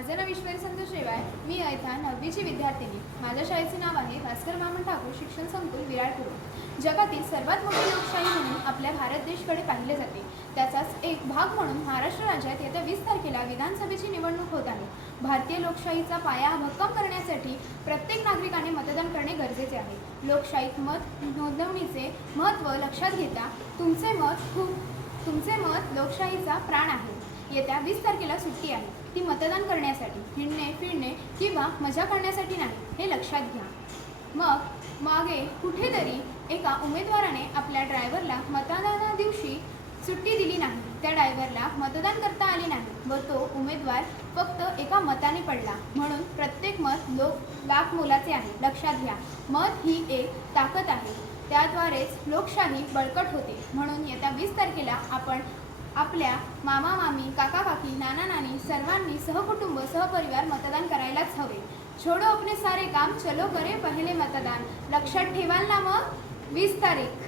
माझे नाव ईश्वरी संतोष रेवाय. मी इयत्ता 9वीची विद्यार्थिनी. माझ्या शाळेचे नाव आहे भास्कर मामन ठाकूर शिक्षण संकुल विरारपूर. जगातील सर्वात मोठी लोकशाही म्हणून आपल्या भारत देशाकडे पाहिले जाते. त्याचाच एक भाग म्हणून महाराष्ट्र राज्यात येत्या 20 तारखेला विधानसभेची निवडणूक होत आहे. भारतीय लोकशाहीचा पाया भक्कम करण्यासाठी प्रत्येक नागरिकाने मतदान करणे गरजेचे आहे. लोकशाहीत मत नोंदवणीचे महत्त्व लक्षात घेता तुमचे मत लोकशाहीचा प्राण आहे. येत्या 20 तारखेला सुट्टी आहे, ती मतदान करण्यासाठी, हिंडणे फिरणे किंवा मजा करण्यासाठी नाही, हे लक्षात घ्या. मग मागे कुठेतरी एका उमेदवाराने आपल्या ड्रायव्हरला मतदाना दिवशी सुट्टी दिली नाही. त्या ड्रायव्हरला मतदान करता आले नाही व तो उमेदवार फक्त एका मताने पडला. म्हणून प्रत्येक मत लाख मोलाचे आहे. लक्षात घ्या, मत ही एक ताकद आहे. त्याद्वारेच लोकशाही बळकट होते. म्हणून येत्या 20 तारखेला आपण आपल्या मामा मामी काका काकी नाना नानी सर्वांनी सहकुटुंब सहपरिवार मतदान करायलाच हवे. छोडो अपने सारे काम, चलो करे पहिले मतदान. लक्षात ठेवाल ना मग 20 तारीख.